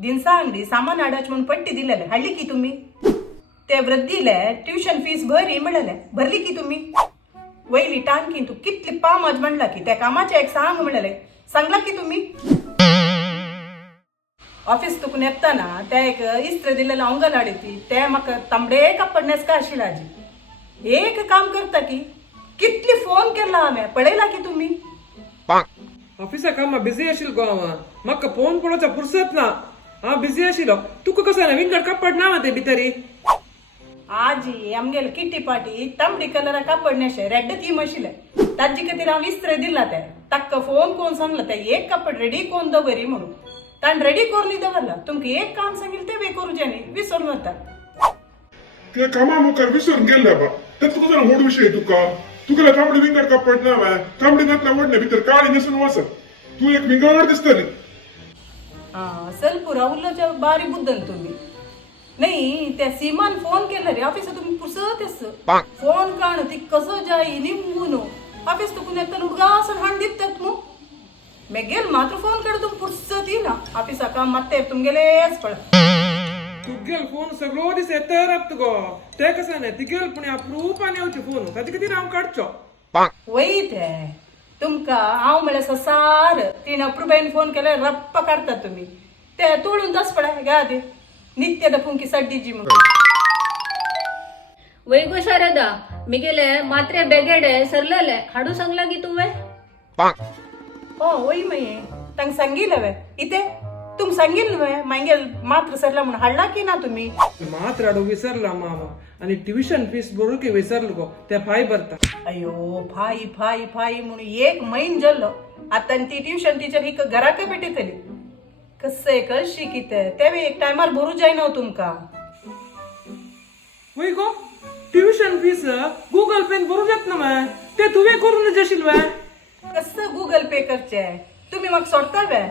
दिनसा अंगडी सामान हाडच म्हणून पट्टी दिलेले हाडली की तुम्ही ते वृद्धीले ट्युशन फीस भरी मिळाले भरली की तुम्ही वयली टाणकीन तू कितली पामज म्हणला की त्या कामाचे एक सांग मिळाले सांगला की तुम्ही ऑफिस तुकून येताना त्या एक इस्त्र दिलेला अंगल हाडीती ते म्हाका तांबडे कापडण्यास का आशिला आजी एक काम करता की कितली फोन केला हांवें पळयला की तुम्ही ऑफिसा कामा बिझी आशिल गो हांव म्हाका फोन पळोवचा फुरसत ना हांव बिझी आशिलो तुका कसो ना विंगड कापड ना ते भितरी आजी आमगेल किट्टी पाटी तांबडी कलरा कापडण्याशे रेड थीम आशिले ताजी खातीर हांव इस्त्र दिला ते ताका फोन कोण सांगला ते एक कापड रेडी कोण दवरी म्हणून ताण रेडी कोरली दवरला तुमका एक काम सांगिल ते बे करूचे न्ही विसरून वता त्या कामा मुखार विसरून गेल्या बा ते तुका जरा व्हड विषय तुका तांबडी विंगड कापड ना तांबडी घातल्या वडने भितर काळी न्हेसून वचत तू एक विंगड दिसतली सलपुरा उल्लोच्या बारी बुद्धन तुम्ही नाही त्या सीमान फोन केला रे ऑफिस तुम्ही पुसत फोन काण ती कसं जाई निंबून ऑफिस तुकून येता उडगासन हाण दितात मग मैं गेल मात्र फोन कर तुम पुसत ना ऑफिसा काम मत्ते तुम गेलेच पड तुगेल फोन सगळो दीस येतात गो ते कसं नाही तिगेल पण अप्रूपान येवचे फोन ताजे खातीर हांव काडचो वैत तुमका हांव म्हळ्यार ससार तीन अप्रुबाईन फोन केल्यार रप्प काढतात तुम्ही ते तोडून दस पडा गा दे नित्य फुंकी सड्डीजी म्हणून वैगो शारदा मिगेले मात्रे बेगेडे सरलेले हाडू सांगला की तुवे हो वय मये तांक सांगिल हवे इथे तुम सांगिल न्हय मागेल मात्र सरला म्हणून हाडला की ना तुम्ही मात्र हाडू विसरला मामा आणि ट्युशन फीस भरू की विसरलो गो ते फाय भरता अयो फाई फाई फाई म्हणून एक महिन जल्लो आता ती ट्युशन टीचर ही घराक भेटतली कसे कळशी किते तेवे एक टायमार भरू जायना तुमका वय गो ट्युशन फीस गूगल पेन भरू जात ना मग ते तुवे करून जाशील वे कसं गुगल पे करचे तुम्ही मग सोडता वे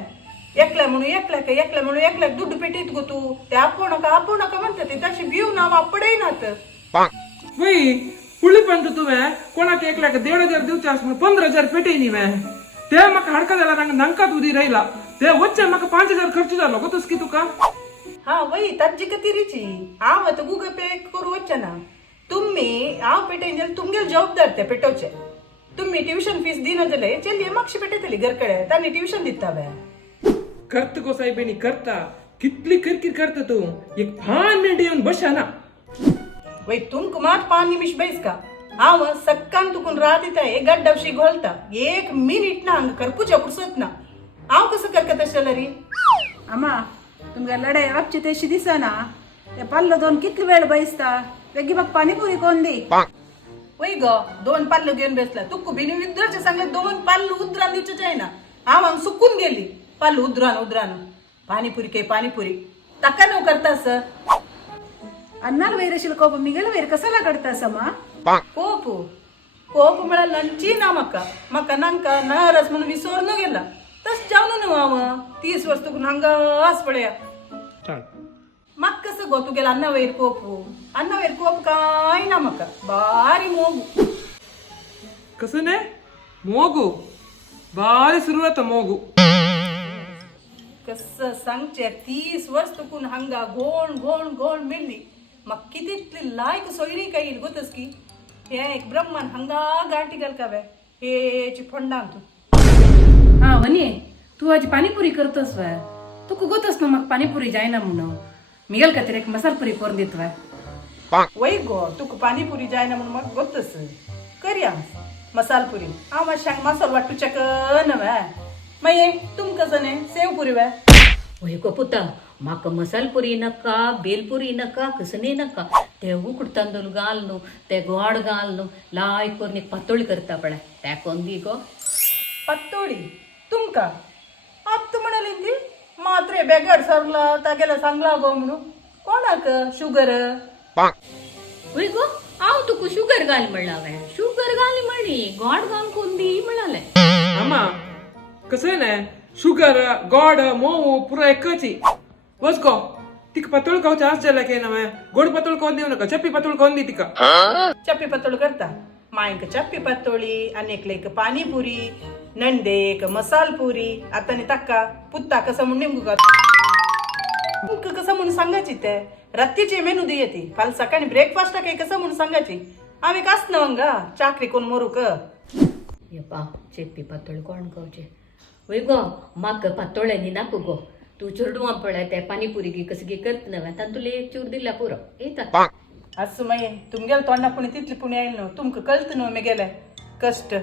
एकल्या म्हणून एकल्याक दुड्ड पेटीत गो तू ते आपण नका म्हणता ते तशी भिव नाव आपडे नात वय फुली पण तुवे कोणाक 1,500,000 दिवचे आस म्हणून 15,000 पेटयनी वे ते म्हाका हाडका जाला नांकात उदी राहिला ते वच्चे म्हाका 5,000 खर्च जालो गो तस की तुका हा वही ताजी कतिरीची हांव आता गुगल पे करू वच्चे ना तुम्ही हांव पेटयन जाल्यार तुमगेल जबाबदार ते पेटोवचे तुम्ही ट्युशन फीस दिना जाल्यार चेल्ली मागशी पेटयतली घरकडे तांणी ट्युशन दिता वे करता गो साहेबीनी करता कितली किरकिर करता तू एक 5 मिनिट येऊन बसा ना वय तुमक मात 5 निमिष बैस का हांव सक्कान तुकून रात येता एक गड्डवशी घोलता 1 मिनिट ना हांगा करपुच्या पुरसत ना हांव कसं करता तशें री अम्मा तुमगे लढाई आपची तेशी दिसना ते पल्लो दोन कितले वेळ बैसता वेगी मग पाणीपुरी कोण दी वय ग 2 पाल्लो घेऊन बसला तुक्कू बिनी विद्राचे सांगले 2 पाल्लो उद्रान दिवचे जायना हांव सुकून गेली पाल्लो उद्रान पाणीपुरी ताका न्हू करता सर अन्नाल वैर आशिल्लो कोप मिगेल वैर कसाला काडता समा कोप म्हळ्यार लंची ना म्हाका नांका नारस म्हणून विसरून गेला तस जावन न्हू हांव 30 वर्स तुका हांगाच पळया म्हाका कसं गो तुगेलो अन्ना वैर कोप काय ना म्हाका बारी मोगू कसं ने मोगू बारी सुरू आता मोगू कसं सांगचे 30 वर्स तुकून हांगा घोण मिळली म्हाका कितीतली लायक सोयरी काय येईल गोतस की हे एक ब्रह्मन हांगा गांठी घालकावे हेची फंडान तू हा वनी तू आज पाणीपुरी करतोस वा तुका गोतस ना म्हाका पाणीपुरी जायना म्हणून मिगेल खातीर एक मसाला पुरी करून दित वा वय गो तुका पाणीपुरी जायना म्हणून म्हाका गोतस करया मसाला पुरी हांव मातशें मसालो वाटूचे न्हय मागीर तुमकां जणे सेव पुरी वे वय गो पुता म्हाका मसालपुरी नका बेलपुरी नका कसने नका ते उकड तांदूळ घाल न्हू ते गोड घाल न्हू लाय करून एक पातोळी करता पळय त्या कोण दी गो पातोळी तुमका आत्ता म्हणाली ती मात्रे बेगाड सरला तागेला सांगला गो म्हणून कोणाक शुगर वय गो हांव तुका शुगर घाल म्हणला वे शुगर घाल म्हणी गोड घाल कोण दी म्हणाले अम्मा कसं ने शुगर गोड मोव पुरा एकची वच गो तिका पतोळ खावचे आस जाल्यार काय ना गोड पतोळ कोण दिव नका चप्पी पतोळ कोण दी तिका चप्पी पातोळी करता मायंक चप्पी पातोळी आनीक पाणीपुरी नंदेक मसाल पुरी आता ताका पुत्ता कसं म्हूण निमगू ते रात्रीचे मेनू दियती फाल सकाळी ब्रेकफास्ट काही कसं म्हणून सांगायची आम्ही काच नवंगा चाकरी कोण मरू क येपा चेपी पातळ कोण गावचे वय गो म्हाका पातोळ्यांनी नाका गो तू चेडूं पळय ते पाणीपुरी गी कसं गी करत नव्हे तातूंत तुला एक चूर दिला पुरो येता असं माये तुमगेल तोंडा पुणे तितली पुणे येईल न्हू तुमका कळत न्हू मी गेले कष्ट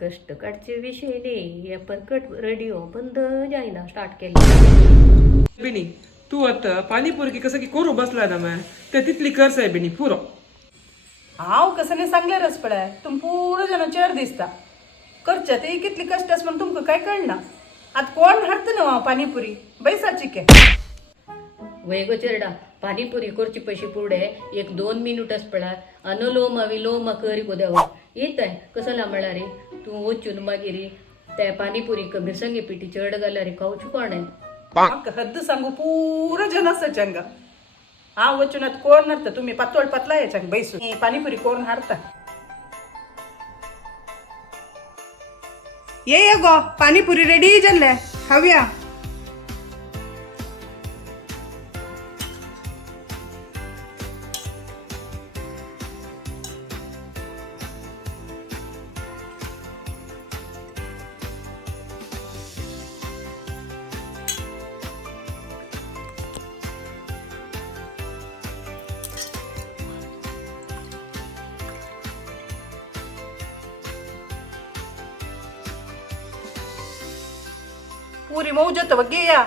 कष्ट काडचे विषय न्ही हे पण कट रेडिओ बंद जायना स्टार्ट केले बिनी तू आता पाणीपुरी की कसं की करू बसला ना मैं ते तितली करसाय बिनी पुरो हांव कसं नाही सांगल्यारच पळय तुम पुरो जण चेर दिसता करचे ते कितली कष्ट आस म्हण तुमका काय कळना आता कोण हाडत न्हू हांव पाणीपुरी बैसाची के वय गो चेरडा पाणीपुरी करची पयशे पुढे 1-2 मिनिटच पळय अनुलोम विलोम करी गो देवा येताय कसला म्हणला रे तू वचून मागीर ते पाणीपुरी मिरसंगे पिठी चड घाला रे खाऊच कोण म्हाका हद्द सांगू पुरो जण आसा चंगा हांव वचून आतां कोण हाडता तुम्ही पातोळ पातला याच्याक बैसून पाणीपुरी कोण हाडता ये गो पाणीपुरी रेडी जाल्ले खावया पूरी मौजत बघे या